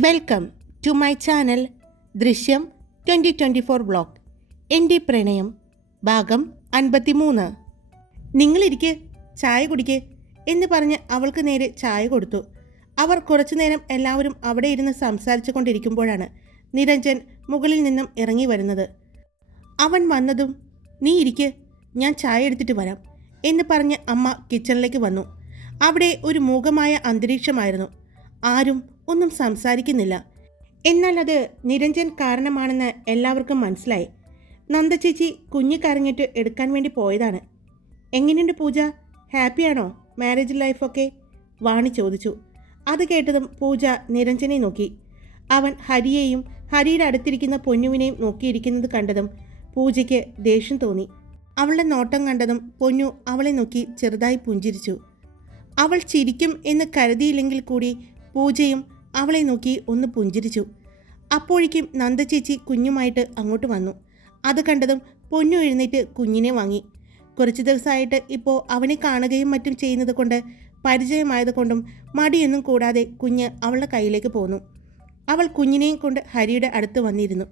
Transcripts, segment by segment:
Welcome to my channel Drishyam twenty twenty four blog എന്റെ പ്രണയം ഭാഗം അൻപത്തിമൂന്ന്. നിങ്ങളിരിക്കെ ചായ കുടിക്ക് എന്ന് പറഞ്ഞ് അവൾക്ക് നേരെ ചായ കൊടുത്തു. അവർ കുറച്ചു നേരം എല്ലാവരും അവിടെ ഇരുന്ന് സംസാരിച്ചു കൊണ്ടിരിക്കുമ്പോഴാണ് നിരഞ്ജൻ മുകളിൽ നിന്നും ഇറങ്ങി വരുന്നത്. അവൻ വന്നതും നീ ഇരിക്ക് ഞാൻ ചായ എടുത്തിട്ട് വരാം എന്ന് പറഞ്ഞ് അമ്മ കിച്ചണിലേക്ക് വന്നു. അവിടെ ഒരു മൂകമായ അന്തരീക്ഷമായിരുന്നു. ആരും ഒന്നും സംസാരിക്കുന്നില്ല. എന്നാൽ അത് നിരഞ്ജൻ കാരണമാണെന്ന് എല്ലാവർക്കും മനസ്സിലായി. നന്ദ ചേച്ചി കുഞ്ഞ് കരഞ്ഞിട്ട് എടുക്കാൻ വേണ്ടി പോയതാണ്. എങ്ങനെയുണ്ട് പൂജ? ഹാപ്പിയാണോ? മാരേജ് ലൈഫൊക്കെ? വാണി ചോദിച്ചു. അത് കേട്ടതും പൂജ നിരഞ്ജനെ നോക്കി. അവൻ ഹരിയെയും ഹരിയുടെ അടുത്തിരിക്കുന്ന പൊന്നുവിനെയും നോക്കിയിരിക്കുന്നത് കണ്ടതും പൂജയ്ക്ക് ദേഷ്യം തോന്നി. അവളുടെ നോട്ടം കണ്ടതും പൊന്നു അവളെ നോക്കി ചെറുതായി പുഞ്ചിരിച്ചു. അവൾ ചിരിക്കും എന്ന് കരുതിയില്ലെങ്കിൽ കൂടി പൂജയും അവളെ നോക്കി ഒന്ന് പുഞ്ചിരിച്ചു. അപ്പോഴേക്കും നന്ദചേച്ചി കുഞ്ഞുമായിട്ട് അങ്ങോട്ട് വന്നു. അത് കണ്ടതും പൊന്നു എഴുന്നേറ്റ് കുഞ്ഞിനെ വാങ്ങി. കുറച്ച് ദിവസമായിട്ട് ഇപ്പോൾ അവനെ കാണുകയും മറ്റും ചെയ്യുന്നത് കൊണ്ട് പരിചയമായതുകൊണ്ടും മടിയൊന്നും കൂടാതെ കുഞ്ഞ് അവളുടെ കയ്യിലേക്ക് പോന്നു. അവൾ കുഞ്ഞിനെയും കൊണ്ട് ഹരിയുടെ അടുത്ത് വന്നിരുന്നു.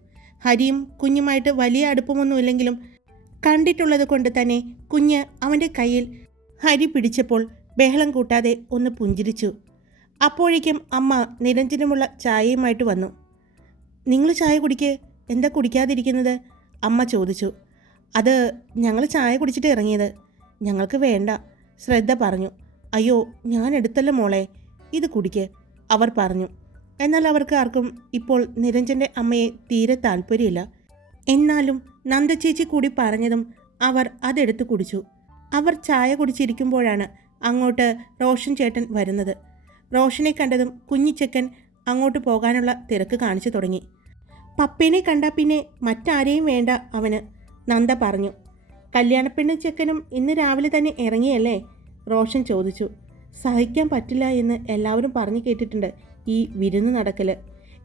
ഹരിയും കുഞ്ഞുമായിട്ട് വലിയ അടുപ്പമൊന്നുമില്ലെങ്കിലും കണ്ടിട്ടുള്ളത് കൊണ്ട് തന്നെ കുഞ്ഞ് അവന്റെ കയ്യിൽ ഹരി പിടിച്ചപ്പോൾ ബഹളം കൂട്ടാതെ ഒന്ന് പുഞ്ചിരിച്ചു. അപ്പോഴേക്കും അമ്മ നിരഞ്ജനുമുള്ള ചായയുമായിട്ട് വന്നു. നിങ്ങൾ ചായ കുടിക്ക്. എന്താ കുടിക്കാതിരിക്കുന്നത്? അമ്മ ചോദിച്ചു. അത് ഞങ്ങൾ ചായ കുടിച്ചിട്ട് ഇറങ്ങിയത്. ഞങ്ങൾക്ക് വേണ്ട ശ്രദ്ധ പറഞ്ഞു. അയ്യോ ഞാൻ എടുത്തല്ല മോളെ. ഇത് കുടിക്ക് അവർ പറഞ്ഞു. എന്നാൽ അവർക്ക് ആർക്കും ഇപ്പോൾ നിരഞ്ജന്റെ അമ്മയെ തീരെ താല്പര്യമില്ല. എന്നാലും നന്ദചേച്ചി കൂടി പറഞ്ഞതും അവർ അതെടുത്ത് കുടിച്ചു. അവർ ചായ കുടിച്ചിരിക്കുമ്പോഴാണ് അങ്ങോട്ട് റോഷൻ ചേട്ടൻ വരുന്നത്. റോഷനെ കണ്ടതും കുഞ്ഞിച്ചക്കൻ അങ്ങോട്ട് പോകാനുള്ള തിരക്ക് കാണിച്ചു തുടങ്ങി. പപ്പേനെ കണ്ട പിന്നെ മറ്റാരെയും വേണ്ട അവന് നന്ദ പറഞ്ഞു. കല്യാണപ്പെണ്ണ് ചെക്കനും ഇന്ന് രാവിലെ തന്നെ ഇറങ്ങിയല്ലേ? റോഷൻ ചോദിച്ചു. സഹിക്കാൻ പറ്റില്ല എന്ന് എല്ലാവരും പറഞ്ഞു കേട്ടിട്ടുണ്ട് ഈ വിരുന്ന് നടക്കൽ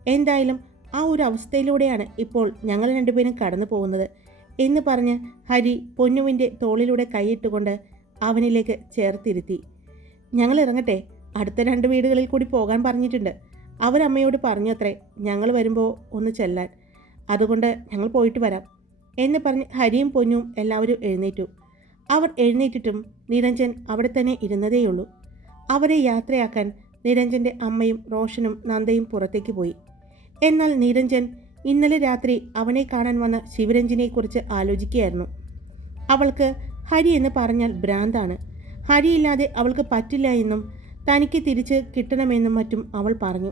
എന്തായാലും ആ ഒരു അവസ്ഥയിലൂടെയാണ് ഇപ്പോൾ ഞങ്ങൾ രണ്ടുപേരും കടന്നു പോകുന്നത് എന്ന് പറഞ്ഞ് ഹരി പൊന്നുവിന്റെ തോളിലൂടെ കൈയിട്ടുകൊണ്ട് അവനിലേക്ക് ചേർത്തിരുത്തി. ഞങ്ങൾ ഇറങ്ങട്ടെ അടുത്ത രണ്ട് വീടുകളിൽ കൂടി പോകാൻ പറഞ്ഞിട്ടുണ്ട്. അവരമ്മയോട് പറഞ്ഞത്രേ ഞങ്ങൾ വരുമ്പോൾ ഒന്ന് ചെല്ലാൻ. അതുകൊണ്ട് ഞങ്ങൾ പോയിട്ട് വരാം. എന്ന് പറഞ്ഞ് ഹരിയും പൊന്നും എല്ലാവരും എഴുന്നേറ്റു. അവർ എഴുന്നേറ്റിട്ടും നിരഞ്ജൻ അവിടെ തന്നെ ഇരുന്നതേയുള്ളൂ. അവരെ യാത്രയാക്കാൻ നിരഞ്ജന്റെ അമ്മയും റോഷനും നന്ദയും പുറത്തേക്ക് പോയി. എന്നാൽ നിരഞ്ജൻ ഇന്നലെ രാത്രി അവനെ കാണാൻ വന്ന ശിവരഞ്ജിനെക്കുറിച്ച് ആലോചിക്കുകയായിരുന്നു. അവൾക്ക് ഹരി എന്ന് പറഞ്ഞാൽ ഭ്രാന്താണ്. ഹരിയില്ലാതെ അവൾക്ക് പറ്റില്ല എന്നും തനിക്ക് തിരിച്ച് കിട്ടണമെന്നും മറ്റും അവൾ പറഞ്ഞു.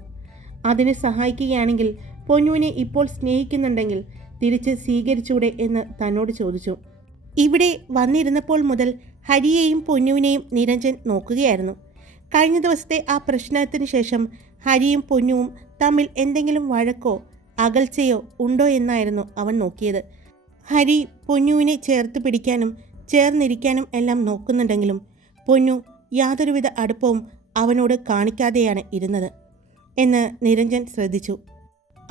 അതിനെ സഹായിക്കുകയാണെങ്കിൽ പൊന്നുവിനെ ഇപ്പോൾ സ്നേഹിക്കുന്നുണ്ടെങ്കിൽ തിരിച്ച് സ്വീകരിച്ചൂടെ എന്ന് തന്നോട് ചോദിച്ചു. ഇവിടെ വന്നിരുന്നപ്പോൾ മുതൽ ഹരിയെയും പൊന്നുവിനെയും നിരഞ്ജൻ നോക്കുകയായിരുന്നു. കഴിഞ്ഞ ദിവസത്തെ ആ പ്രശ്നത്തിന് ശേഷം ഹരിയും പൊന്നുവും തമ്മിൽ എന്തെങ്കിലും വഴക്കോ അകൽച്ചയോ ഉണ്ടോ എന്നായിരുന്നു അവൻ നോക്കിയത്. ഹരി പൊന്നുവിനെ ചേർത്ത് പിടിക്കാനും ചേർന്നിരിക്കാനും എല്ലാം നോക്കുന്നുണ്ടെങ്കിലും പൊന്നു യാതൊരുവിധ അടുപ്പവും അവനോട് കാണിക്കാതെയാണ് ഇരുന്നത് എന്ന് നിരഞ്ജൻ ശ്രദ്ധിച്ചു.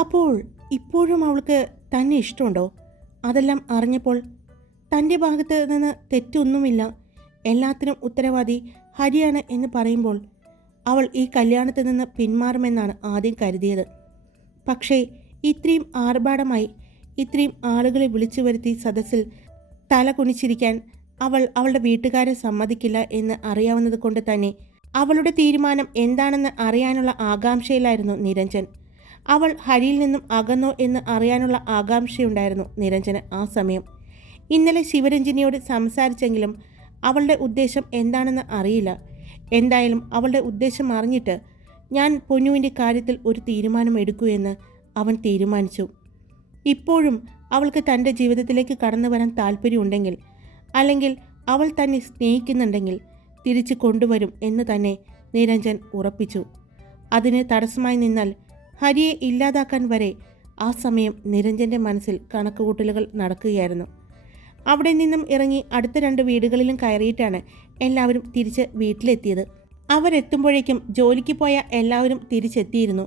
അപ്പോൾ ഇപ്പോഴും അവൾക്ക് തന്നെ ഇഷ്ടമുണ്ടോ? അതെല്ലാം അറിഞ്ഞപ്പോൾ തന്റെ ഭാഗത്ത് നിന്ന് തെറ്റൊന്നുമില്ല. എല്ലാത്തിനും ഉത്തരവാദി ഹരിയാണ് എന്ന് പറയുമ്പോൾ അവൾ ഈ കല്യാണത്തിൽ നിന്ന് പിന്മാറുമെന്നാണ് ആദ്യം കരുതിയത്. പക്ഷേ ഇത്രയും ആർഭാടമായി ഇത്രയും ആളുകളെ വിളിച്ചു വരുത്തി സദസ്സിൽ തല കുനിച്ചിരിക്കാൻ അവൾ അവളുടെ വീട്ടുകാരെ സമ്മതിക്കില്ല എന്ന് അറിയാവുന്നത് കൊണ്ട് തന്നെ അവളുടെ തീരുമാനം എന്താണെന്ന് അറിയാനുള്ള ആകാംക്ഷയിലായിരുന്നു നിരഞ്ജൻ. അവൾ ഹരിയിൽ നിന്നും അകന്നോ എന്ന് അറിയാനുള്ള ആകാംക്ഷയുണ്ടായിരുന്നു നിരഞ്ജന് ആ സമയം. ഇന്നലെ ശിവരഞ്ജിനിയോട് സംസാരിച്ചെങ്കിലും അവളുടെ ഉദ്ദേശം എന്താണെന്ന് അറിയില്ല. എന്തായാലും അവളുടെ ഉദ്ദേശം അറിഞ്ഞിട്ട് ഞാൻ പൊന്നുവിന്റെ കാര്യത്തിൽ ഒരു തീരുമാനം എടുക്കൂ എന്ന് അവൻ തീരുമാനിച്ചു. ഇപ്പോഴും അവൾക്ക് തന്റെ ജീവിതത്തിലേക്ക് കടന്നു വരാൻ താല്പര്യമുണ്ടെങ്കിൽ അല്ലെങ്കിൽ അവൾ തന്നെ സ്നേഹിക്കുന്നുണ്ടെങ്കിൽ തിരിച്ചു കൊണ്ടുവരും എന്ന് തന്നെ നിരഞ്ജൻ ഉറപ്പിച്ചു. അതിന് തടസ്സമായി നിന്നാൽ ഹരിയെ ഇല്ലാതാക്കാൻ വരെ ആ സമയം നിരഞ്ജന്റെ മനസ്സിൽ കണക്കുകൂട്ടലുകൾ നടക്കുകയായിരുന്നു. അവിടെ നിന്നും ഇറങ്ങി അടുത്ത രണ്ട് വീടുകളിലും കയറിയിട്ടാണ് എല്ലാവരും തിരിച്ച് വീട്ടിലെത്തിയത്. അവരെത്തുമ്പോഴേക്കും ജോലിക്ക് പോയ എല്ലാവരും തിരിച്ചെത്തിയിരുന്നു.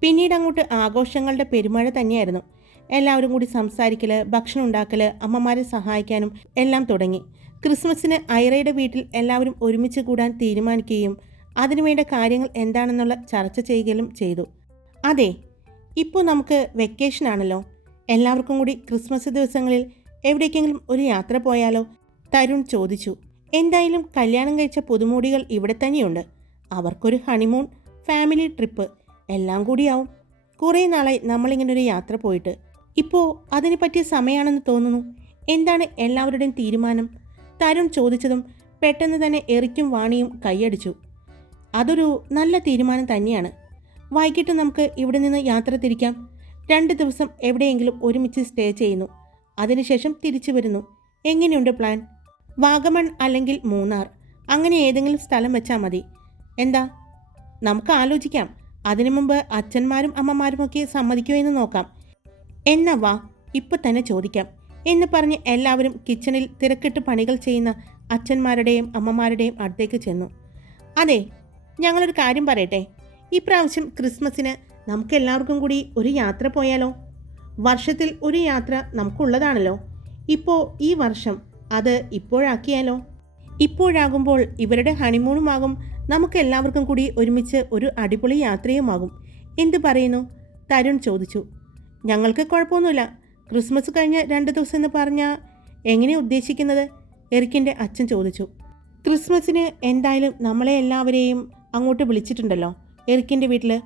പിന്നീട് അങ്ങോട്ട് ആഘോഷങ്ങളുടെ പെരുമഴ തന്നെയായിരുന്നു. എല്ലാവരും കൂടി സംസാരിക്കൽ ഭക്ഷണം ഉണ്ടാക്കൽ അമ്മമാരെ സഹായിക്കാനും എല്ലാം തുടങ്ങി. ക്രിസ്മസിന് ഐറയുടെ വീട്ടിൽ എല്ലാവരും ഒരുമിച്ച് കൂടാൻ തീരുമാനിക്കുകയും അതിനുവേണ്ട കാര്യങ്ങൾ എന്താണെന്നുള്ള ചർച്ച ചെയ്യുകയും ചെയ്തു. അതെ ഇപ്പോൾ നമുക്ക് വെക്കേഷൻ ആണല്ലോ. എല്ലാവർക്കും കൂടി ക്രിസ്മസ് ദിവസങ്ങളിൽ എവിടേക്കെങ്കിലും ഒരു യാത്ര പോയാലോ? തരുൺ ചോദിച്ചു. എന്തായാലും കല്യാണം കഴിച്ച പുതുമോടികൾ ഇവിടെ തന്നെയുണ്ട്. അവർക്കൊരു ഹണിമൂൺ ഫാമിലി ട്രിപ്പ് എല്ലാം കൂടിയാവും. കുറേ നാളായി നമ്മളിങ്ങനെ ഒരു യാത്ര പോയിട്ട്. ഇപ്പോൾ അതിന് പറ്റിയ സമയമാണെന്ന് തോന്നുന്നു. എന്താണ് എല്ലാവരുടെയും തീരുമാനം? തരുൺ ചോദിച്ചതും പെട്ടെന്ന് തന്നെ എറിക്കും വാണിയും കൈയടിച്ചു. അതൊരു നല്ല തീരുമാനം തന്നെയാണ്. വൈകിട്ട് നമുക്ക് ഇവിടെ നിന്ന് യാത്ര തിരിക്കാം. രണ്ട് ദിവസം എവിടെയെങ്കിലും ഒരുമിച്ച് സ്റ്റേ ചെയ്യുന്നു. അതിനുശേഷം തിരിച്ചു വരുന്നു. എങ്ങനെയുണ്ട് പ്ലാൻ? വാഗമൺ അല്ലെങ്കിൽ മൂന്നാർ? അങ്ങനെ ഏതെങ്കിലും സ്ഥലം വെച്ചാൽ മതി. എന്താ? നമുക്ക് ആലോചിക്കാം. അതിനു മുമ്പ് അച്ഛന്മാരും അമ്മമാരുമൊക്കെ സമ്മതിക്കുമോ എന്ന് നോക്കാം. എന്നാ വാ ഇപ്പം തന്നെ ചോദിക്കാം. എന്ന് പറഞ്ഞ് എല്ലാവരും കിച്ചണിൽ തിരക്കിട്ട് പണികൾ ചെയ്യുന്ന അച്ഛന്മാരുടെയും അമ്മമാരുടെയും അടുത്തേക്ക് ചെന്നു. അതെ ഞങ്ങളൊരു കാര്യം പറയട്ടെ. ഇപ്രാവശ്യം ക്രിസ്മസിന് നമുക്ക് എല്ലാവർക്കും കൂടി ഒരു യാത്ര പോയാലോ? വർഷത്തിൽ ഒരു യാത്ര നമുക്കുള്ളതാണല്ലോ. ഇപ്പോൾ ഈ വർഷം അത് ഇപ്പോഴാക്കിയാലോ? ഇപ്പോഴാകുമ്പോൾ ഇവരുടെ ഹണിമൂണുമാകും നമുക്ക് എല്ലാവർക്കും കൂടി ഒരുമിച്ച് ഒരു അടിപൊളി യാത്രയുമാകും. എന്ത് പറയുന്നു? തരുൺ ചോദിച്ചു. ഞങ്ങൾക്ക് കുഴപ്പമൊന്നുമില്ല. ക്രിസ്മസ് കഴിഞ്ഞ് രണ്ട് ദിവസം എന്ന് പറഞ്ഞാൽ എങ്ങനെ ഉദ്ദേശിക്കുന്നത്? എറിക്കിന്റെ അച്ഛൻ ചോദിച്ചു. ക്രിസ്മസിന് എന്തായാലും നമ്മളെ എല്ലാവരെയും അങ്ങോട്ട് വിളിച്ചിട്ടുണ്ടല്ലോ. എറിക്കിന്റെ വീട്ടിൽ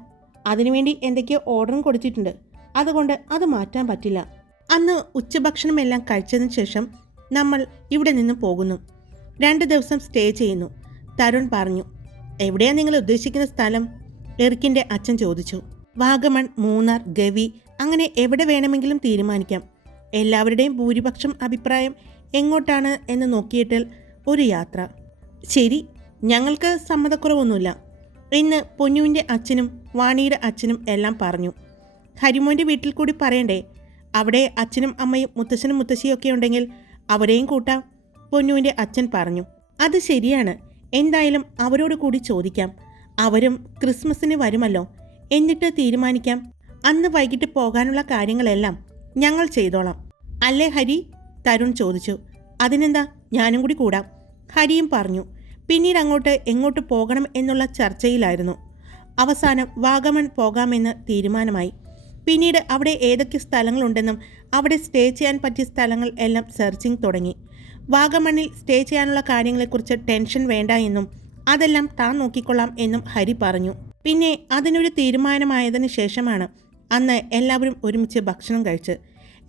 അതിനുവേണ്ടി എന്തൊക്കെയോ ഓർഡറും കൊടുത്തിട്ടുണ്ട്. അതുകൊണ്ട് അത് മാറ്റാൻ പറ്റില്ല. അന്ന് ഉച്ചഭക്ഷണമെല്ലാം കഴിച്ചതിന് ശേഷം നമ്മൾ ഇവിടെ നിന്ന് പോകുന്നു. രണ്ട് ദിവസം സ്റ്റേ ചെയ്യുന്നു. തരുൺ പറഞ്ഞു എവിടെയാണ് നിങ്ങൾ ഉദ്ദേശിക്കുന്ന സ്ഥലം? എറിക്കിന്റെ അച്ഛൻ ചോദിച്ചു. വാഗമൺ മൂന്നാർ ഗവി അങ്ങനെ എവിടെ വേണമെങ്കിലും തീരുമാനിക്കാം. എല്ലാവരുടെയും ഭൂരിപക്ഷം അഭിപ്രായം എങ്ങോട്ടാണ് എന്ന് നോക്കിയിട്ടാൽ ഒരു യാത്ര. ശരി ഞങ്ങൾക്ക് സമ്മതക്കുറവൊന്നുമില്ല. ഇന്ന് പൊന്നുവിന്റെ അച്ഛനും വാണിയുടെ അച്ഛനും എല്ലാം പറഞ്ഞു. ഹരിമോന്റെ വീട്ടിൽ കൂടി പറയണ്ടേ? അവിടെ അച്ഛനും അമ്മയും മുത്തശ്ശനും മുത്തശ്ശിയൊക്കെ ഉണ്ടെങ്കിൽ അവരെയും കൂട്ടാം പൊന്നുവിന്റെ അച്ഛൻ പറഞ്ഞു. അത് ശരിയാണ്. എന്തായാലും അവരോട് കൂടി ചോദിക്കാം. അവരും ക്രിസ്മസിന് വരുമല്ലോ. എന്നിട്ട് തീരുമാനിക്കാം. അന്ന് വൈകിട്ട് പോകാനുള്ള കാര്യങ്ങളെല്ലാം ഞങ്ങൾ ചെയ്തോളാം. അല്ലേ ഹരി? തരുൺ ചോദിച്ചു. അതിനെന്താ? ഞാനും കൂടി കൂടാം. ഹരിയും പറഞ്ഞു. പിന്നീട് അങ്ങോട്ട് എങ്ങോട്ട് പോകണം എന്നുള്ള ചർച്ചയിലായിരുന്നു. അവസാനം വാഗമൺ പോകാമെന്ന് തീരുമാനമായി. പിന്നീട് അവിടെ ഏതൊക്കെ സ്ഥലങ്ങളുണ്ടെന്നും അവിടെ സ്റ്റേ ചെയ്യാൻ പറ്റിയ സ്ഥലങ്ങൾ എല്ലാം സെർച്ചിങ് തുടങ്ങി. വാഗമണ്ണിൽ സ്റ്റേ ചെയ്യാനുള്ള കാര്യങ്ങളെക്കുറിച്ച് ടെൻഷൻ വേണ്ട എന്നും അതെല്ലാം താൻ നോക്കിക്കൊള്ളാം എന്നും ഹരി പറഞ്ഞു. പിന്നെ അതിനൊരു തീരുമാനമായതിനു ശേഷമാണ് അന്ന് എല്ലാവരും ഒരുമിച്ച് ഭക്ഷണം കഴിച്ച്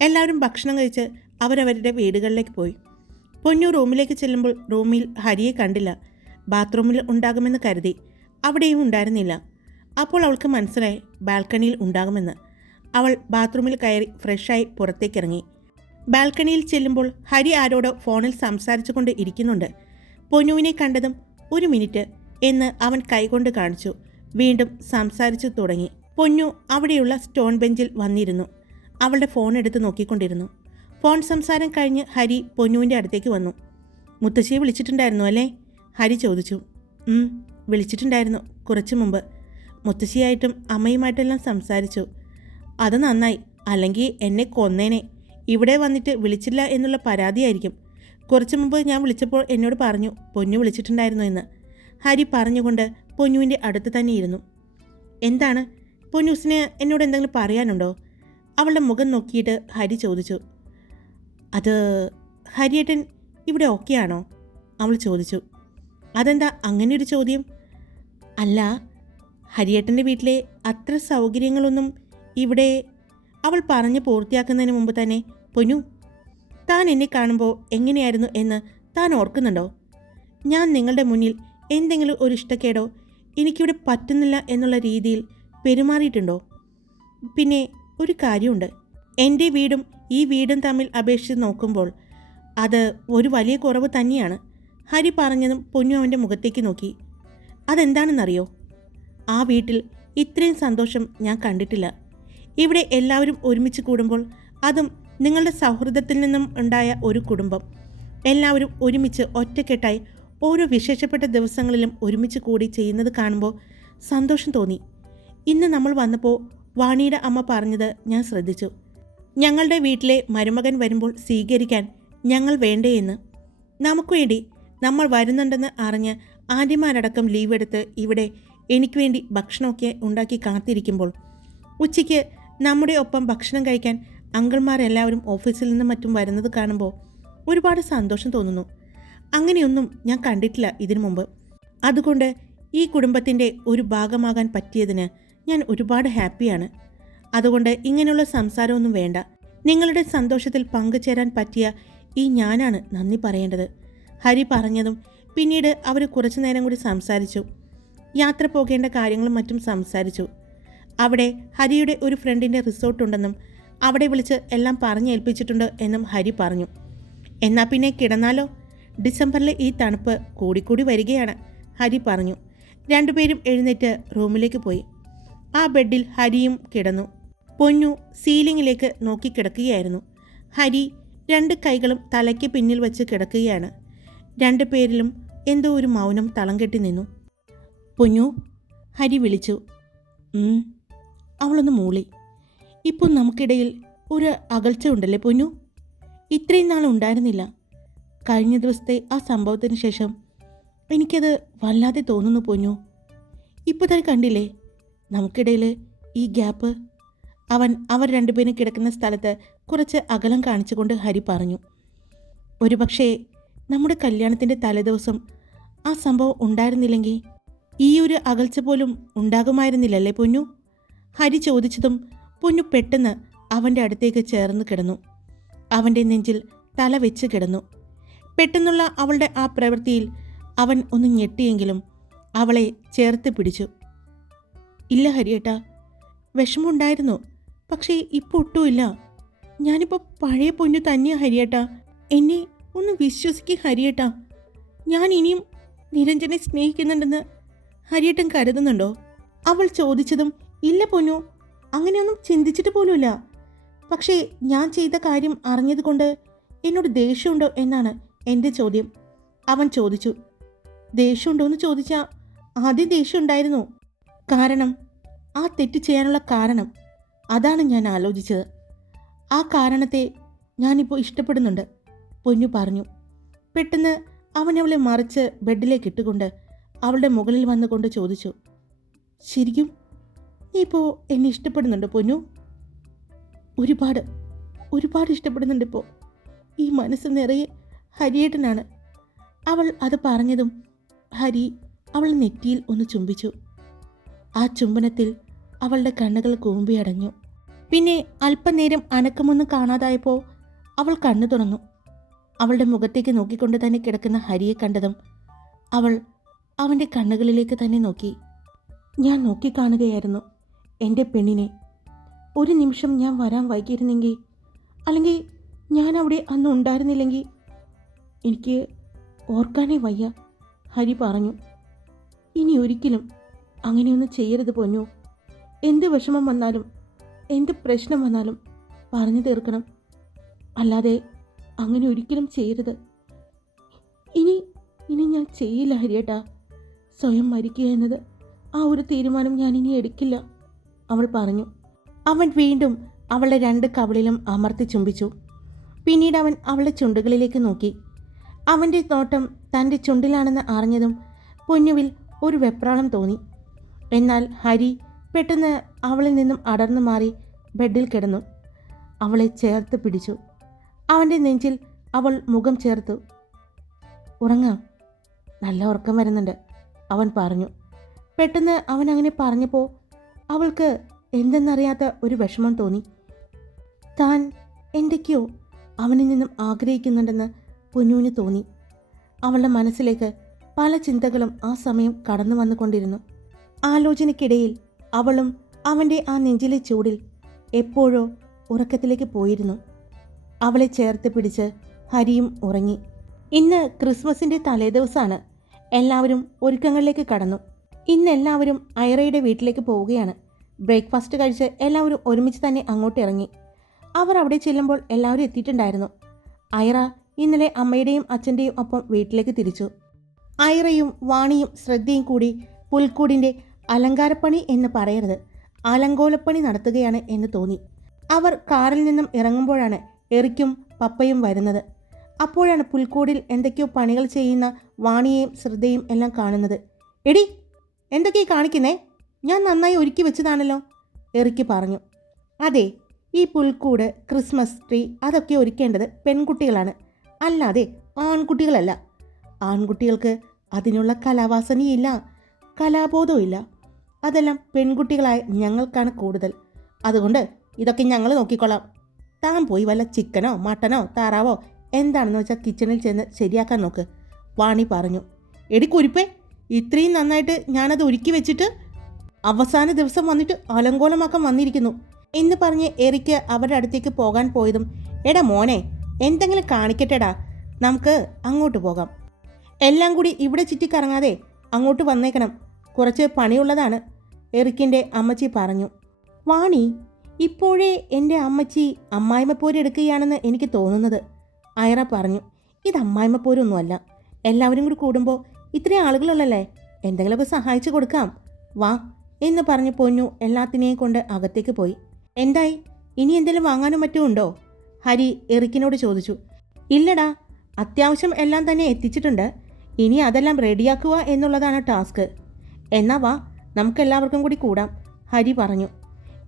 എല്ലാവരും ഭക്ഷണം കഴിച്ച് അവരവരുടെ വീടുകളിലേക്ക് പോയി. പൊന്നു റൂമിലേക്ക് ചെല്ലുമ്പോൾ റൂമിൽ ഹരിയെ കണ്ടില്ല. ബാത്റൂമിൽ ഉണ്ടാകുമെന്ന് കരുതി അവിടെയും ഉണ്ടായിരുന്നില്ല. അപ്പോൾ അവൾക്ക് മനസ്സിലായി ബാൽക്കണിയിൽ ഉണ്ടാകുമെന്ന്. അവൾ ബാത്റൂമിൽ കയറി ഫ്രഷായി പുറത്തേക്കിറങ്ങി ബാൽക്കണിയിൽ ചെല്ലുമ്പോൾ ഹരി ആരോടോ ഫോണിൽ സംസാരിച്ചുകൊണ്ട് ഇരിക്കുന്നുണ്ട്. പൊന്നുവിനെ കണ്ടതും ഒരു മിനിറ്റ് എന്ന് അവൻ കൈകൊണ്ട് കാണിച്ചു. വീണ്ടും സംസാരിച്ചു തുടങ്ങി. പൊന്നു അവിടെയുള്ള സ്റ്റോൺ ബെഞ്ചിൽ വന്നിരുന്നു. അവളുടെ ഫോൺ എടുത്ത് നോക്കിക്കൊണ്ടിരുന്നു. ഫോൺ സംസാരം കഴിഞ്ഞ് ഹരി പൊന്നുവിന്റെ അടുത്തേക്ക് വന്നു. മുത്തശ്ശിയെ വിളിച്ചിട്ടുണ്ടായിരുന്നു അല്ലേ? ഹരി ചോദിച്ചു. "ഉം, വിളിച്ചിട്ടുണ്ടായിരുന്നു കുറച്ച് മുമ്പ്. മുത്തശ്ശിയായിട്ടും അമ്മയുമായിട്ടെല്ലാം സംസാരിച്ചു. അത് നന്നായി. അല്ലെങ്കിൽ എന്നെ കൊന്നേനെ. ഇവിടെ വന്നിട്ട് വിളിച്ചില്ല എന്നുള്ള പരാതിയായിരിക്കും. കുറച്ച് മുമ്പ് ഞാൻ വിളിച്ചപ്പോൾ എന്നോട് പറഞ്ഞു പൊന്നു വിളിച്ചിട്ടുണ്ടായിരുന്നു എന്ന്. ഹരി പറഞ്ഞുകൊണ്ട് പൊന്നുവിന്റെ അടുത്ത് തന്നെ ഇരുന്നു. എന്താണ്? പൊന്നൂസിന് എന്നോട് എന്തെങ്കിലും പറയാനുണ്ടോ? അവളുടെ മുഖം നോക്കിയിട്ട് ഹരി ചോദിച്ചു. അത് ഹരിയേട്ടൻ ഇവിടെ ഓക്കെയാണോ അവൾ ചോദിച്ചു. അതെന്താ അങ്ങനെ ഒരു ചോദ്യം? അല്ല ഹരിയേട്ടന്റെ വീട്ടിലെ അത്ര സൗകര്യങ്ങളൊന്നും ഇവിടെ അവൾ പറഞ്ഞ് പൂർത്തിയാക്കുന്നതിന് മുമ്പ് തന്നെ പൊന്നു താൻ എന്നെ കാണുമ്പോൾ എങ്ങനെയായിരുന്നു എന്ന് താൻ ഓർക്കുന്നുണ്ടോ? ഞാൻ നിങ്ങളുടെ മുന്നിൽ എന്തെങ്കിലും ഒരു ഇഷ്ടക്കേടോ? എനിക്കിവിടെ പറ്റുന്നില്ല എന്നുള്ള രീതിയിൽ പെരുമാറിയിട്ടുണ്ടോ? പിന്നെ ഒരു കാര്യമുണ്ട്. എന്റെ വീടും ഈ വീടും തമ്മിൽ അപേക്ഷിച്ച് നോക്കുമ്പോൾ അത് ഒരു വലിയ കുറവ് തന്നെയാണ്. ഹരി പറഞ്ഞതും പൊന്നു അവന്റെ മുഖത്തേക്ക് നോക്കി. അതെന്താണെന്നറിയോ? ആ വീട്ടിൽ ഇത്രയും സന്തോഷം ഞാൻ കണ്ടിട്ടില്ല. ഇവിടെ എല്ലാവരും ഒരുമിച്ച് കൂടുമ്പോൾ അതും നിങ്ങളുടെ സൗഹൃദത്തിൽ നിന്നും ഉണ്ടായ ഒരു കുടുംബം. എല്ലാവരും ഒരുമിച്ച് ഒറ്റക്കെട്ടായി ഓരോ വിശേഷപ്പെട്ട ദിവസങ്ങളിലും ഒരുമിച്ച് കൂടി ചെയ്യുന്നത് കാണുമ്പോൾ സന്തോഷം തോന്നി. ഇന്ന് നമ്മൾ വന്നപ്പോൾ വാണിയുടെ അമ്മ പറഞ്ഞത് ഞാൻ ശ്രദ്ധിച്ചു. ഞങ്ങളുടെ വീട്ടിലെ മരുമകൻ വരുമ്പോൾ സ്വീകരിക്കാൻ ഞങ്ങൾ വേണ്ടേ എന്ന്. നമുക്ക് വേണ്ടി നമ്മൾ വരുന്നുണ്ടെന്ന് അറിഞ്ഞ് ആദ്യമാരടക്കം ലീവ് എടുത്ത് ഇവിടെ എനിക്ക് വേണ്ടി ഭക്ഷണമൊക്കെ ഉണ്ടാക്കി കാത്തിരിക്കുമ്പോൾ ഉച്ചയ്ക്ക് നമ്മുടെ ഒപ്പം ഭക്ഷണം കഴിക്കാൻ അങ്കിൾമാരെല്ലാവരും ഓഫീസിൽ നിന്നും മറ്റും വരുന്നത് കാണുമ്പോൾ ഒരുപാട് സന്തോഷം തോന്നുന്നു. അങ്ങനെയൊന്നും ഞാൻ കണ്ടിട്ടില്ല ഇതിനു മുമ്പ്. അതുകൊണ്ട് ഈ കുടുംബത്തിന്റെ ഒരു ഭാഗമാകാൻ പറ്റിയതിന് ഞാൻ ഒരുപാട് ഹാപ്പിയാണ്. അതുകൊണ്ട് ഇങ്ങനെയുള്ള സംസാരമൊന്നും വേണ്ട. നിങ്ങളുടെ സന്തോഷത്തിൽ പങ്കുചേരാൻ പറ്റിയ ഈ ഞാനാണ് നന്ദി പറയേണ്ടത്. ഹരി പറഞ്ഞതും പിന്നീട് അവർ കുറച്ചു നേരം കൂടി സംസാരിച്ചു. യാത്ര പോകേണ്ട കാര്യങ്ങളും മറ്റും സംസാരിച്ചു. അവിടെ ഹരിയുടെ ഒരു ഫ്രണ്ടിന്റെ റിസോർട്ടുണ്ടെന്നും അവിടെ വിളിച്ച് എല്ലാം പറഞ്ഞേൽപ്പിച്ചിട്ടുണ്ട് എന്നും ഹരി പറഞ്ഞു. എന്നാൽ പിന്നെ കിടന്നാലോ? ഡിസംബറിലെ ഈ തണുപ്പ് കൂടിക്കൂടി വരികയാണ് ഹരി പറഞ്ഞു. രണ്ടുപേരും എഴുന്നേറ്റ് റൂമിലേക്ക് പോയി. ആ ബെഡിൽ ഹരിയും കിടന്നു. പൊന്നു സീലിങ്ങിലേക്ക് നോക്കി കിടക്കുകയായിരുന്നു ഹരി രണ്ട് കൈകളും തലയ്ക്ക് പിന്നിൽ വെച്ച് കിടക്കുകയാണ്. രണ്ടു പേരിലും എന്തോ ഒരു മൗനം തളം കെട്ടി നിന്നു. പൊന്നു ഹരി വിളിച്ചു. അവളൊന്ന് മൂളി. ഇപ്പോൾ നമുക്കിടയിൽ ഒരു അകൽച്ച ഉണ്ടല്ലേ പൊന്നു? ഇത്രയും നാൾ ഉണ്ടായിരുന്നില്ല. കഴിഞ്ഞ ദിവസത്തെ ആ സംഭവത്തിന് ശേഷം എനിക്കത് വല്ലാതെ തോന്നുന്നു പൊന്നു. ഇപ്പോൾ തന്നെ കണ്ടില്ലേ? നമുക്കിടയിൽ ഈ ഗ്യാപ്പ്. അവൻ അവർ രണ്ടുപേരും കിടക്കുന്ന സ്ഥലത്ത് കുറച്ച് അകലം കാണിച്ചുകൊണ്ട് ഹരി പറഞ്ഞു ഒരുപക്ഷേ നമ്മുടെ കല്യാണത്തിന്റെ തലേദിവസം ആ സംഭവം ഉണ്ടായിരുന്നില്ലെങ്കിൽ ഈ ഒരു അകൽച്ച പോലും ഉണ്ടാകുമായിരുന്നില്ലല്ലേ പൊന്നു? ഹരി ചോദിച്ചതും പൊന്നു പെട്ടെന്ന് അവന്റെ അടുത്തേക്ക് ചേർന്ന് കിടന്നു. അവന്റെ നെഞ്ചിൽ തല വെച്ച് കിടന്നു. പെട്ടെന്നുള്ള അവളുടെ ആ പ്രവൃത്തിയിൽ അവൻ ഒന്ന് ഞെട്ടിയെങ്കിലും അവളെ ചേർത്ത് പിടിച്ചു. ഇല്ല ഹരിയേട്ടാ വിഷമമുണ്ടായിരുന്നു പക്ഷേ ഇപ്പോൾ ഒട്ടുമില്ല. ഞാനിപ്പോൾ പഴയ പൊന്നു തന്നെയാ ഹരിയേട്ടാ. എന്നെ ഒന്ന് വിശ്വസിക്കുക ഹരിയേട്ടാ. ഞാൻ ഇനിയും നിരഞ്ജനെ സ്നേഹിക്കുന്നുണ്ടെന്ന് ഹരിയേട്ടൻ കരുതുന്നുണ്ടോ? അവൾ ചോദിച്ചതും ഇല്ല പൊന്നു അങ്ങനെയൊന്നും ചിന്തിച്ചിട്ട് പോലുമില്ല. പക്ഷേ ഞാൻ ചെയ്ത കാര്യം അറിഞ്ഞതുകൊണ്ട് എന്നോട് ദേഷ്യമുണ്ടോ എന്നാണ് എന്റെ ചോദ്യം. അവൻ ചോദിച്ചു ദേഷ്യമുണ്ടോ എന്ന് ചോദിച്ചാൽ ആദ്യം ദേഷ്യമുണ്ടായിരുന്നു. കാരണം ആ തെറ്റ് ചെയ്യാനുള്ള കാരണം. അതാണ് ഞാൻ ആലോചിച്ചത്. ആ കാരണത്തെ ഞാനിപ്പോൾ ഇഷ്ടപ്പെടുന്നുണ്ട് പൊന്നു പറഞ്ഞു. പെട്ടെന്ന് അവൻ അവളെ മറിച്ച് ബെഡിലേക്ക് ഇട്ടുകൊണ്ട് അവളുടെ മുകളിൽ വന്നുകൊണ്ട് ചോദിച്ചു ശരിക്കും നീ ഇപ്പോൾ എന്നെ ഇഷ്ടപ്പെടുന്നുണ്ട് പൊന്നു? ഒരുപാട് ഒരുപാട് ഇഷ്ടപ്പെടുന്നുണ്ട് ഇപ്പോൾ ഈ മനസ്സ് നിറയെ ഹരിയേട്ടനാണ്. അവൾ അത് പറഞ്ഞതും ഹരി അവൾ നെറ്റിയിൽ ഒന്ന് ചുംബിച്ചു. ആ ചുംബനത്തിൽ അവളുടെ കണ്ണുകൾ കൂമ്പിയടഞ്ഞു പിന്നെ അല്പനേരം അനക്കമൊന്നും കാണാതായപ്പോൾ അവൾ കണ്ണു തുറന്നു. അവളുടെ മുഖത്തേക്ക് നോക്കിക്കൊണ്ട് തന്നെ കിടക്കുന്ന ഹരിയെ കണ്ടതും അവൾ അവന്റെ കണ്ണുകളിലേക്ക് തന്നെ നോക്കി. ഞാൻ നോക്കിക്കാണുകയായിരുന്നു എന്റെ പെണ്ണിനെ. ഒരു നിമിഷം ഞാൻ വരാൻ വൈകിയിരുന്നെങ്കിൽ അല്ലെങ്കിൽ ഞാൻ അവിടെ അന്ന് ഉണ്ടായിരുന്നില്ലെങ്കിൽ എനിക്ക് ഓർക്കാനേ വയ്യ ഹരി പറഞ്ഞു. ഇനി ഒരിക്കലും അങ്ങനെയൊന്നും ചെയ്യരുത് പൊന്നു. എന്ത് വിഷമം വന്നാലും എന്ത് പ്രശ്നം വന്നാലും പറഞ്ഞു തീർക്കണം. അല്ലാതെ അങ്ങനെ ഒരിക്കലും ചെയ്യരുത്. ഇനി ഇനി ഞാൻ ചെയ്യില്ല ഹരിയേട്ടാ. സ്വയം മരിക്കുക എന്നത് ആ ഒരു തീരുമാനം ഞാൻ ഇനി എടുക്കില്ല. അവൾ പറഞ്ഞു. അവൻ വീണ്ടും അവളുടെ രണ്ട് കവളിലും അമർത്തി ചുംബിച്ചു. പിന്നീട് അവൻ അവളുടെ ചുണ്ടുകളിലേക്ക് നോക്കി. അവന്റെ നോട്ടം തന്റെ ചുണ്ടിലാണെന്ന് അറിഞ്ഞതും പൊന്നുവിൽ ഒരു വെപ്രാളം തോന്നി. എന്നാൽ ഹരി പെട്ടെന്ന് അവളിൽ നിന്നും അടർന്നു മാറി ബെഡിൽ കിടന്നു. അവളെ ചേർത്ത് പിടിച്ചു. അവന്റെ നെഞ്ചിൽ അവൾ മുഖം ചേർത്തു. ഉറങ്ങാം. നല്ല ഉറക്കം വരുന്നുണ്ട് അവൻ പറഞ്ഞു. പെട്ടെന്ന് അവൻ അങ്ങനെ പറഞ്ഞപ്പോൾ അവൾക്ക് എന്തെന്നറിയാത്ത ഒരു വിഷമം തോന്നി. താൻ എന്തൊക്കെയോ അവനിൽ നിന്നും ആഗ്രഹിക്കുന്നുണ്ടെന്ന് പൊന്നുവിന് തോന്നി. അവളുടെ മനസ്സിലേക്ക് പല ചിന്തകളും ആ സമയം കടന്നു വന്നുകൊണ്ടിരുന്നു. ആലോചനയ്ക്കിടയിൽ അവളും അവന്റെ ആ നെഞ്ചിലെ ചൂടിൽ എപ്പോഴോ ഉറക്കത്തിലേക്ക് പോയിരുന്നു. അവളെ ചേർത്ത് പിടിച്ച് ഹരിയും ഉറങ്ങി. ഇന്ന് ക്രിസ്മസിന്റെ തലേദിവസമാണ് എല്ലാവരും ഒരുക്കങ്ങളിലേക്ക് കടന്നു. ഇന്ന് എല്ലാവരും ഐറയുടെ വീട്ടിലേക്ക് പോവുകയാണ്. ബ്രേക്ക്ഫാസ്റ്റ് കഴിച്ച് എല്ലാവരും ഒരുമിച്ച് തന്നെ അങ്ങോട്ട് ഇറങ്ങി. അവർ അവിടെ ചെല്ലുമ്പോൾ എല്ലാവരും എത്തിയിട്ടുണ്ടായിരുന്നു. ഐറ ഇന്നലെ അമ്മയുടെയും അച്ഛന്റെയും ഒപ്പം വീട്ടിലേക്ക് തിരിച്ചു. ഐറയും വാണിയും ശ്രദ്ധയും കൂടി പുൽക്കൂടിന്റെ അലങ്കാരപ്പണി എന്ന് പറയരുത്. അലങ്കോലപ്പണി നടത്തുകയാണ് എന്ന് തോന്നി. അവർ കാറിൽ നിന്നും ഇറങ്ങുമ്പോഴാണ് എറിക്കും പപ്പയും വരുന്നത്. അപ്പോഴാണ് പുൽക്കൂടിൽ എന്തൊക്കെയോ പണികൾ ചെയ്യുന്ന വാണിയെയും ശ്രദ്ധയും എല്ലാം കാണുന്നത്. എടി എന്തൊക്കെയാ കാണിക്കുന്നേ? ഞാൻ നന്നായി ഒരുക്കി വെച്ചതാണല്ലോ എറിക്ക് പറഞ്ഞു. അതെ ഈ പുൽക്കൂട് ക്രിസ്മസ് ട്രീ അതൊക്കെ ഒരുക്കേണ്ടത് പെൺകുട്ടികളാണ്. അല്ലാതെ ആൺകുട്ടികളല്ല. ആൺകുട്ടികൾക്ക് അതിനുള്ള കലാവാസനയില്ല കലാബോധവും ഇല്ല അതെല്ലാം പെൺകുട്ടികളായ ഞങ്ങൾക്കാണ് കൂടുതൽ. അതുകൊണ്ട് ഇതൊക്കെ ഞങ്ങൾ നോക്കിക്കൊള്ളാം. താൻ പോയി വല്ല ചിക്കനോ മട്ടനോ താറാവോ എന്താണെന്ന് വെച്ചാൽ കിച്ചണിൽ ചെന്ന് ശരിയാക്കാൻ നോക്ക്. വാണി പറഞ്ഞു. എടി ഇത്രയും നന്നായിട്ട് ഞാനത് ഒരുക്കി വെച്ചിട്ട് അവസാന ദിവസം വന്നിട്ട് അലങ്കോലമാക്കാൻ വന്നിരിക്കുന്നു. എന്ന് പറഞ്ഞ് എറിക്ക് അവരുടെ അടുത്തേക്ക് പോകാൻ പോയതും എടാ മോനെ എന്തെങ്കിലും കാണിക്കട്ടെടാ. നമുക്ക് അങ്ങോട്ട് പോകാം. എല്ലാം കൂടി ഇവിടെ ചുറ്റിക്കറങ്ങാതെ അങ്ങോട്ട് വന്നേക്കണം. കുറച്ച് പണിയുള്ളതാണ്. എറിക്കിന്റെ അമ്മച്ചി പറഞ്ഞു വാണി ഇപ്പോഴേ എന്റെ അമ്മച്ചി അമ്മായിമ്മപ്പോര് എടുക്കുകയാണെന്ന് എനിക്ക് തോന്നുന്നത്. അയറ പറഞ്ഞു ഇത് അമ്മായിമ്മപ്പോരൊന്നുമല്ല എല്ലാവരും കൂടി കൂടുമ്പോൾ ഇത്രയും ആളുകളുള്ളല്ലേ? എന്തെങ്കിലുമൊക്കെ സഹായിച്ചു കൊടുക്കാം. വാ എന്ന് പറഞ്ഞ് പൊന്നു എല്ലാത്തിനെയും കൊണ്ട് അകത്തേക്ക് പോയി. എന്തായി? ഇനി എന്തെങ്കിലും വാങ്ങാനും മറ്റും ഉണ്ടോ? ഹരി എറിക്കിനോട് ചോദിച്ചു. ഇല്ലടാ അത്യാവശ്യം എല്ലാം തന്നെ എത്തിച്ചിട്ടുണ്ട്. ഇനി അതെല്ലാം റെഡിയാക്കുക എന്നുള്ളതാണ് ടാസ്ക്. എന്നാ വാ നമുക്കെല്ലാവർക്കും കൂടി കൂടാം. ഹരി പറഞ്ഞു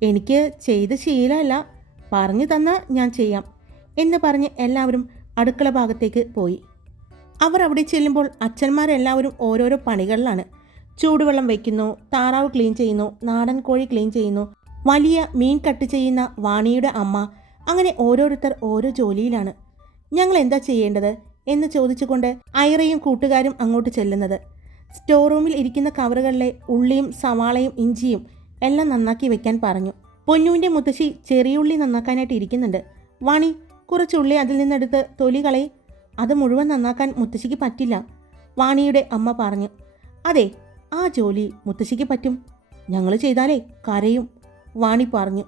എനിക്ക് ചെയ്ത് ശീലമല്ല പറഞ്ഞു തന്നാൽ ഞാൻ ചെയ്യാം എന്ന് പറഞ്ഞ് എല്ലാവരും അടുക്കള ഭാഗത്തേക്ക് പോയി. അവർ അവിടെ ചെല്ലുമ്പോൾ അച്ഛന്മാരെല്ലാവരും ഓരോരോ പണികളിലാണ്. ചൂടുവെള്ളം വയ്ക്കുന്നു താറാവ് ക്ലീൻ ചെയ്യുന്നു നാടൻ കോഴി ക്ലീൻ ചെയ്യുന്നു വലിയ മീൻ കട്ട് ചെയ്യുന്ന വാണിയുടെ അമ്മ അങ്ങനെ ഓരോരുത്തർ ഓരോ ജോലിയിലാണ്. ഞങ്ങൾ എന്താ ചെയ്യേണ്ടത്? എന്ന് ചോദിച്ചുകൊണ്ട് ഐറയും കൂട്ടുകാരും അങ്ങോട്ട് ചെല്ലുന്നത്. സ്റ്റോർ റൂമിൽ ഇരിക്കുന്ന കവറുകളിലെ ഉള്ളിയും സവാളയും ഇഞ്ചിയും എല്ലാം നന്നാക്കി വെക്കാൻ പറഞ്ഞു. പൊന്നുവിന്റെ മുത്തശ്ശി ചെറിയുള്ളി നന്നാക്കാനായിട്ട് ഇരിക്കുന്നുണ്ട്. വാണി കുറച്ചുള്ളി അതിൽ നിന്നെടുത്ത് തൊലി കളയും. അത് മുഴുവൻ നന്നാക്കാൻ മുത്തശ്ശിക്ക് പറ്റില്ല വാണിയുടെ അമ്മ പറഞ്ഞു. അതെ ആ ജോലി മുത്തശ്ശിക്ക് പറ്റും. ഞങ്ങൾ ചെയ്താലേ കരയും വാണി പറഞ്ഞു.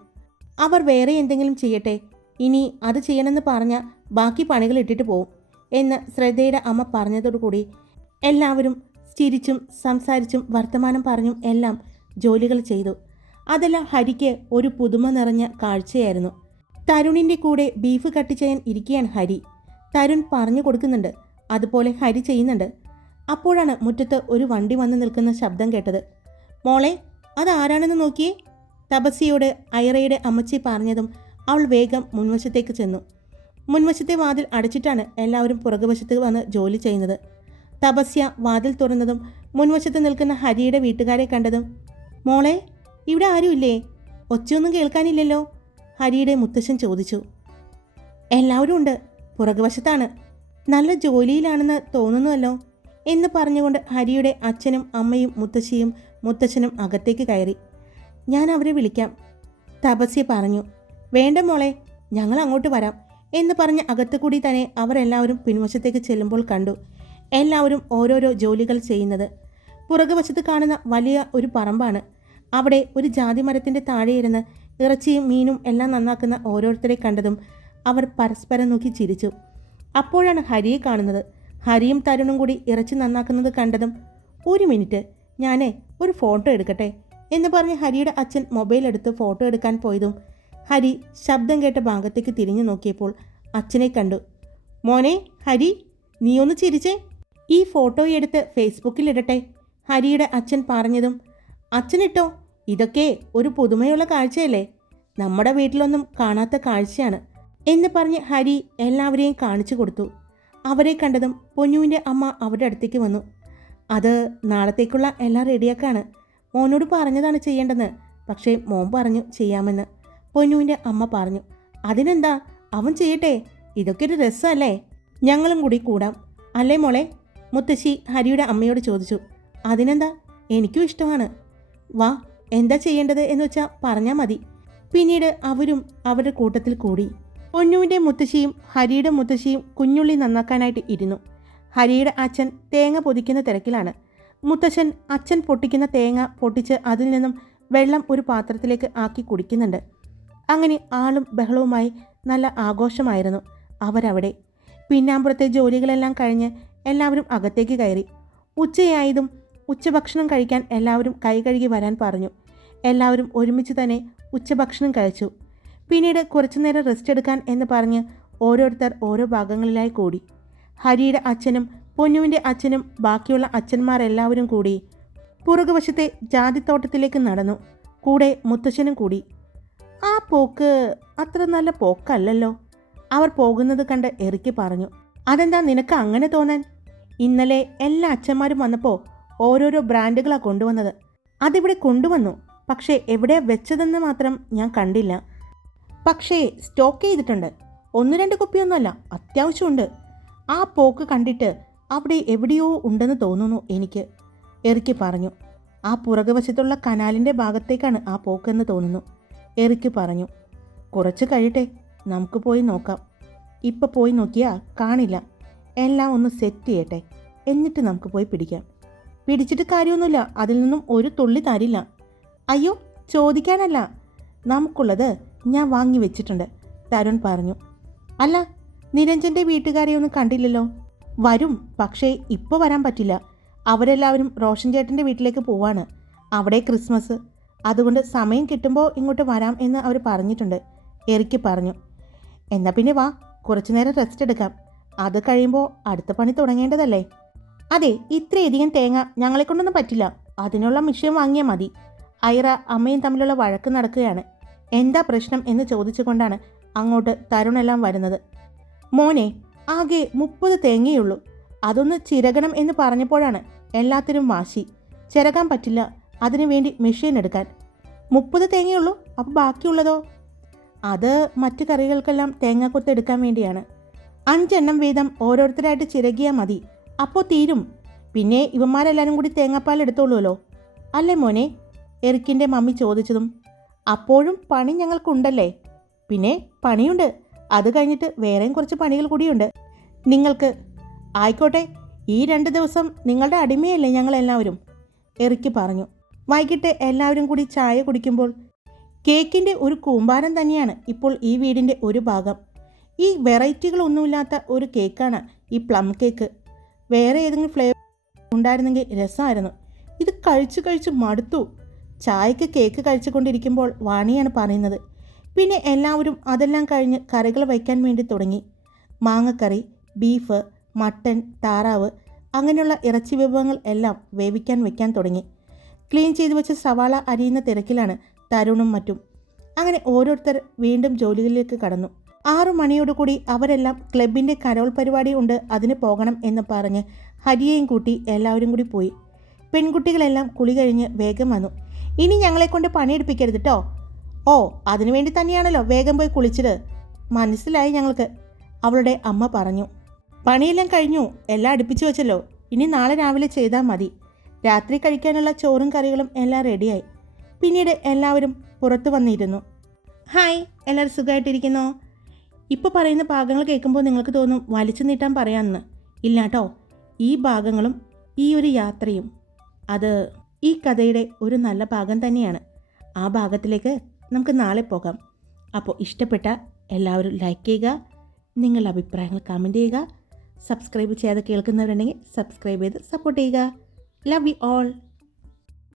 അവർ വേറെ എന്തെങ്കിലും ചെയ്യട്ടെ. ഇനി അത് ചെയ്യണമെന്ന് പറഞ്ഞ ബാക്കി പണികൾ ഇട്ടിട്ട് പോവും എന്ന് ശ്രദ്ധയുടെ അമ്മ പറഞ്ഞതോടുകൂടി എല്ലാവരും ചിരിച്ചും സംസാരിച്ചും വർത്തമാനം പറഞ്ഞും എല്ലാം ജോലികൾ ചെയ്തു. അതെല്ലാം ഹരിക്ക് ഒരു പുതുമ നിറഞ്ഞ കാഴ്ചയായിരുന്നു. തരുണിന്റെ കൂടെ ബീഫ് കട്ട് ചെയ്യാൻ ഇരിക്കുകയാണ് ഹരി. തരുൺ പറഞ്ഞു കൊടുക്കുന്നുണ്ട്. അതുപോലെ ഹരി ചെയ്യുന്നുണ്ട്. അപ്പോഴാണ് മുറ്റത്ത് ഒരു വണ്ടി വന്ന് നിൽക്കുന്ന ശബ്ദം കേട്ടത്. മോളെ അതാരാണെന്ന് നോക്കിയേ? തപസ്യയോട് ഐറയുടെ അമ്മച്ചി പറഞ്ഞതും അവൾ വേഗം മുൻവശത്തേക്ക് ചെന്നു. മുൻവശത്തെ വാതിൽ അടച്ചിട്ടാണ് എല്ലാവരും പുറകുവശത്ത് വന്ന് ജോലി ചെയ്യുന്നത്. തപസ്യ വാതിൽ തുറന്നതും മുൻവശത്ത് നിൽക്കുന്ന ഹരിയുടെ വീട്ടുകാരെ കണ്ടതും മോളെ ഇവിടെ ആരുമില്ലേ ഒച്ചയൊന്നും കേൾക്കാനില്ലല്ലോ? ഹരിയുടെ മുത്തശ്ശൻ ചോദിച്ചു. എല്ലാവരും ഉണ്ട് പുറകുവശത്താണ്. നല്ല ജോലിയിലാണെന്ന് തോന്നുന്നുവല്ലോ എന്ന് പറഞ്ഞുകൊണ്ട് ഹരിയുടെ അച്ഛനും അമ്മയും മുത്തശ്ശിയും മുത്തശ്ശനും അകത്തേക്ക് കയറി. ഞാൻ അവരെ വിളിക്കാം തപസ്യ പറഞ്ഞു. വേണ്ട മോളെ ഞങ്ങൾ അങ്ങോട്ട് വരാം എന്ന് പറഞ്ഞ് അകത്തു കൂടി തന്നെ അവരെല്ലാവരും പിൻവശത്തേക്ക് ചെല്ലുമ്പോൾ കണ്ടു. എല്ലാവരും ഓരോരോ ജോലികൾ ചെയ്യുന്നത്. പുറകുവശത്ത് കാണുന്ന വലിയ ഒരു പറമ്പാണ്. അവിടെ ഒരു ജാതി മരത്തിന്റെ താഴെയിരുന്ന് ഇറച്ചിയും മീനും എല്ലാം നന്നാക്കുന്ന ഓരോരുത്തരെ കണ്ടതും അവർ പരസ്പരം നോക്കി ചിരിച്ചു. അപ്പോഴാണ് ഹരിയെ കാണുന്നത്. ഹരിയും തരുണും കൂടി ഇറച്ചി നന്നാക്കുന്നത് കണ്ടതും ഒരു മിനിറ്റ് ഞാനേ ഒരു ഫോട്ടോ എടുക്കട്ടെ? എന്ന് പറഞ്ഞ് ഹരിയുടെ അച്ഛൻ മൊബൈൽ എടുത്ത് ഫോട്ടോ എടുക്കാൻ പോയതും ഹരി ശബ്ദം കേട്ട ഭാഗത്തേക്ക് തിരിഞ്ഞു നോക്കിയപ്പോൾ അച്ഛനെ കണ്ടു. മോനെ ഹരി നീ ഒന്ന് ചിരിച്ചേ. ഈ ഫോട്ടോ എടുത്ത് ഫേസ്ബുക്കിൽ ഇടട്ടെ ഹരിയുടെ അച്ഛൻ പറഞ്ഞതും. അച്ഛനിട്ടോ ഇതൊക്കെ ഒരു പുതുമയുള്ള കാഴ്ചയല്ലേ? നമ്മുടെ വീട്ടിലൊന്നും കാണാത്ത കാഴ്ചയാണ് എന്ന് പറഞ്ഞ് ഹരി എല്ലാവരെയും കാണിച്ചു കൊടുത്തു. അവരെ കണ്ടതും പൊന്നുവിന്റെ അമ്മ അവരുടെ അടുത്തേക്ക് വന്നു. അത് നാളത്തേക്കുള്ള എല്ലാം റെഡിയാക്കാണ്. മോനോട് പറഞ്ഞതാണ് ചെയ്യേണ്ടതെന്ന്. പക്ഷേ മോൻ പറഞ്ഞു ചെയ്യാമെന്ന്. പൊന്നുവിന്റെ അമ്മ പറഞ്ഞു അതിനെന്താ? അവൻ ചെയ്യട്ടെ. ഇതൊക്കെ ഒരു രസമല്ലേ? ഞങ്ങളും കൂടി കൂടാം. അല്ലേ മോളെ? മുത്തശ്ശി ഹരിയുടെ അമ്മയോട് ചോദിച്ചു അതിനെന്താ? എനിക്കും ഇഷ്ടമാണ്. വാ എന്താ ചെയ്യേണ്ടത് എന്ന് വെച്ചാൽ പറഞ്ഞാൽ മതി. പിന്നീട് അവരും അവരുടെ കൂട്ടത്തിൽ കൂടി. പൊന്നുവിന്റെ മുത്തശ്ശിയും ഹരിയുടെ മുത്തശ്ശിയും കുഞ്ഞുള്ളി നന്നാക്കാനായിട്ട് ഇരുന്നു. ഹരിയുടെ അച്ഛൻ തേങ്ങ പൊതിക്കുന്ന തിരക്കിലാണ്. മുത്തശ്ശൻ അച്ഛൻ പൊട്ടിക്കുന്ന തേങ്ങ പൊട്ടിച്ച് അതിൽ നിന്നും വെള്ളം ഒരു പാത്രത്തിലേക്ക് ആക്കി കുടിക്കുന്നുണ്ട്. അങ്ങനെ ആളും ബഹളവുമായി നല്ല ആഘോഷമായിരുന്നു അവരവിടെ. പിന്നാമ്പുറത്തെ ജോലികളെല്ലാം കഴിഞ്ഞ് എല്ലാവരും അകത്തേക്ക് കയറി. ഉച്ചയായതും ഉച്ചഭക്ഷണം കഴിക്കാൻ എല്ലാവരും കൈ കഴുകി വരാൻ പറഞ്ഞു. എല്ലാവരും ഒരുമിച്ച് തന്നെ ഉച്ചഭക്ഷണം കഴിച്ചു. പിന്നീട് കുറച്ചുനേരം റെസ്റ്റ് എടുക്കാൻ എന്ന് പറഞ്ഞ് ഓരോരുത്തർ ഓരോ ഭാഗങ്ങളിലായി കൂടി. ഹരിയുടെ അച്ഛനും പൊന്നുവിന്റെ അച്ഛനും ബാക്കിയുള്ള അച്ഛന്മാരെല്ലാവരും കൂടി പുറകുവശത്തെ ജാതിത്തോട്ടത്തിലേക്ക് നടന്നു. കൂടെ മുത്തശ്ശനും കൂടി. ആ പോക്ക് അത്ര നല്ല പോക്കല്ലല്ലോ? അവർ പോകുന്നത് കണ്ട് എറിക്കി പറഞ്ഞു. അതെന്താ നിനക്ക് അങ്ങനെ തോന്നാൻ? ഇന്നലെ എല്ലാ അച്ഛന്മാരും വന്നപ്പോൾ ഓരോരോ ബ്രാൻഡുകളാണ് കൊണ്ടുവന്നത്. അതിവിടെ കൊണ്ടുവന്നു. പക്ഷേ എവിടെ വെച്ചതെന്ന് മാത്രം ഞാൻ കണ്ടില്ല. പക്ഷേ സ്റ്റോക്ക് ചെയ്തിട്ടുണ്ട്. ഒന്ന് രണ്ട് കുപ്പിയൊന്നുമല്ല അത്യാവശ്യമുണ്ട്. ആ പോക്ക് കണ്ടിട്ട് അവിടെ എവിടെയോ ഉണ്ടെന്ന് തോന്നുന്നു എനിക്ക്. എറിക്ക് പറഞ്ഞു. ആ പുറകുവശത്തുള്ള കനാലിന്റെ ഭാഗത്തേക്കാണ് ആ പോക്കെന്ന് തോന്നുന്നു. എറിക്ക് പറഞ്ഞു. കുറച്ച് കഴിയട്ടെ നമുക്ക് പോയി നോക്കാം. ഇപ്പം പോയി നോക്കിയാൽ കാണില്ല. എല്ലാം ഒന്ന് സെറ്റ് ചെയ്യട്ടെ. എന്നിട്ട് നമുക്ക് പോയി പിടിക്കാം. പിടിച്ചിട്ട് കാര്യമൊന്നുമില്ല. അതിൽ നിന്നും ഒരു തുള്ളി തരില്ല. അയ്യോ ചോദിക്കാനല്ല. നമുക്കുള്ളത് ഞാൻ വാങ്ങി വെച്ചിട്ടുണ്ട് തരുൺ പറഞ്ഞു. അല്ല നിരഞ്ജന്റെ വീട്ടുകാരെ ഒന്നും കണ്ടില്ലല്ലോ? വരും പക്ഷേ ഇപ്പോൾ വരാൻ പറ്റില്ല. അവരെല്ലാവരും റോഷൻ ചേട്ടന്റെ വീട്ടിലേക്ക് പോവാണ്. അവിടെ ക്രിസ്മസ്. അതുകൊണ്ട് സമയം കിട്ടുമ്പോൾ ഇങ്ങോട്ട് വരാം എന്ന് അവർ പറഞ്ഞിട്ടുണ്ട്. എറിക്ക് പറഞ്ഞു. എന്നാൽ പിന്നെ വാ കുറച്ചു നേരം റെസ്റ്റ് എടുക്കാം. അത് കഴിയുമ്പോൾ അടുത്ത പണി തുടങ്ങേണ്ടതല്ലേ? അതെ ഇത്രയധികം തേങ്ങ ഞങ്ങളെ കൊണ്ടൊന്നും പറ്റില്ല. അതിനുള്ള മിഷ്യൻ വാങ്ങിയാൽ മതി. ഐറ അമ്മയും തമ്മിലുള്ള വഴക്ക് നടക്കുകയാണ്. എന്താ പ്രശ്നം എന്ന് ചോദിച്ചുകൊണ്ടാണ് അങ്ങോട്ട് തരുണെല്ലാം വരുന്നത്. മോനെ ആകെ മുപ്പത് തേങ്ങയുള്ളൂ. അതൊന്ന് ചിരകണം എന്ന് പറഞ്ഞപ്പോഴാണ് എല്ലാത്തിനും വാശി. ചിരകാൻ പറ്റില്ല അതിനു വേണ്ടി മെഷീൻ എടുക്കാൻ. മുപ്പത് തേങ്ങയുള്ളൂ? അപ്പോൾ ബാക്കിയുള്ളതോ? അത് മറ്റു കറികൾക്കെല്ലാം തേങ്ങ കൊത്തെടുക്കാൻ വേണ്ടിയാണ്. അഞ്ചെണ്ണം വീതം ഓരോരുത്തരായിട്ട് ചിരകിയാൽ മതി. അപ്പോൾ തീരും. പിന്നെ ഇവന്മാരെല്ലാവരും കൂടി തേങ്ങാപ്പാൽ എടുത്തോളൂല്ലോ അല്ലേ മോനെ? എറിക്കിന്റെ മമ്മി ചോദിച്ചതും. അപ്പോഴും പണി ഞങ്ങൾക്കുണ്ടല്ലേ? പിന്നെ പണിയുണ്ട്. അത് കഴിഞ്ഞിട്ട് വേറെയും കുറച്ച് പണികൾ കൂടിയുണ്ട്. നിങ്ങൾക്ക് ആയിക്കോട്ടെ ഈ രണ്ട് ദിവസം നിങ്ങളുടെ അടിമയല്ലേ ഞങ്ങളെല്ലാവരും? എറിക്ക് പറഞ്ഞു. വൈകിട്ട് എല്ലാവരും കൂടി ചായ കുടിക്കുമ്പോൾ കേക്കിന്റെ ഒരു കൂമ്പാരം തന്നെയാണ് ഇപ്പോൾ ഈ വീടിന്റെ ഒരു ഭാഗം. ഈ വെറൈറ്റികളൊന്നുമില്ലാത്ത ഒരു കേക്കാണ് ഈ പ്ലം കേക്ക്. വേറെ ഏതെങ്കിലും ഫ്ലേവർ ഉണ്ടായിരുന്നെങ്കിൽ രസമായിരുന്നു. ഇത് കഴിച്ചു കഴിച്ച് മടുത്തു. ചായക്ക് കേക്ക് കഴിച്ചുകൊണ്ടിരിക്കുമ്പോൾ വാണിയാണ് പറയുന്നത്. പിന്നെ എല്ലാവരും അതെല്ലാം കഴിഞ്ഞ് കറികൾ വയ്ക്കാൻ വേണ്ടി തുടങ്ങി. മാങ്ങക്കറി ബീഫ് മട്ടൻ താറാവ് അങ്ങനെയുള്ള ഇറച്ചി വിഭവങ്ങൾ എല്ലാം വേവിക്കാൻ വയ്ക്കാൻ തുടങ്ങി. ക്ലീൻ ചെയ്ത് വെച്ച സവാള അരിയുന്ന തിരക്കിലാണ് തരുണും മറ്റും. അങ്ങനെ ഓരോരുത്തർ വീണ്ടും ജോലികളിലേക്ക് കടന്നു. ആറു മണിയോടുകൂടി അവരെല്ലാം ക്ലബിന്റെ കരോൾ പരിപാടി ഉണ്ട് അതിന് പോകണം എന്ന് പറഞ്ഞ് ഹരിയെയും കൂട്ടി എല്ലാവരും കൂടി പോയി. പെൺകുട്ടികളെല്ലാം കുളി കഴിഞ്ഞ് വേഗം വന്നു. ഇനി ഞങ്ങളെ കൊണ്ട് പണിയെടുപ്പിക്കരുത് കേട്ടോ ഓ അതിനു വേണ്ടി തന്നെയാണല്ലോ വേഗം പോയി കുളിച്ചത്. മനസ്സിലായി ഞങ്ങൾക്ക് അവളുടെ അമ്മ പറഞ്ഞു. പണിയെല്ലാം കഴിഞ്ഞു എല്ലാം അടുപ്പിച്ചു വെച്ചല്ലോ. ഇനി നാളെ രാവിലെ ചെയ്താൽ മതി. രാത്രി കഴിക്കാനുള്ള ചോറും കറികളും എല്ലാം റെഡിയായി. പിന്നീട് എല്ലാവരും പുറത്തു വന്നിരുന്നു. ഹായ് എല്ലാവരും സുഖമായിട്ടിരിക്കുന്നോ? ഇപ്പോൾ പറയുന്ന ഭാഗങ്ങൾ കേൾക്കുമ്പോൾ നിങ്ങൾക്ക് തോന്നും വലിച്ചു നീട്ടാൻ പറയാമെന്ന് ഇല്ല കേട്ടോ ഈ ഭാഗങ്ങളും ഈ ഒരു യാത്രയും അത് ഈ കഥയുടെ ഒരു നല്ല ഭാഗം തന്നെയാണ്. ആ ഭാഗത്തിലേക്ക് നമുക്ക് നാളെ പോകാം. അപ്പോൾ ഇഷ്ടപ്പെട്ട എല്ലാവരും ലൈക്ക് ചെയ്യുക നിങ്ങളുടെ അഭിപ്രായങ്ങൾ കമന്റ് ചെയ്യുക സബ്സ്ക്രൈബ് ചെയ്യാതെ കേൾക്കുന്നവരുണ്ടെങ്കിൽ സബ്സ്ക്രൈബ് ചെയ്ത് സപ്പോർട്ട് ചെയ്യുക. Love you all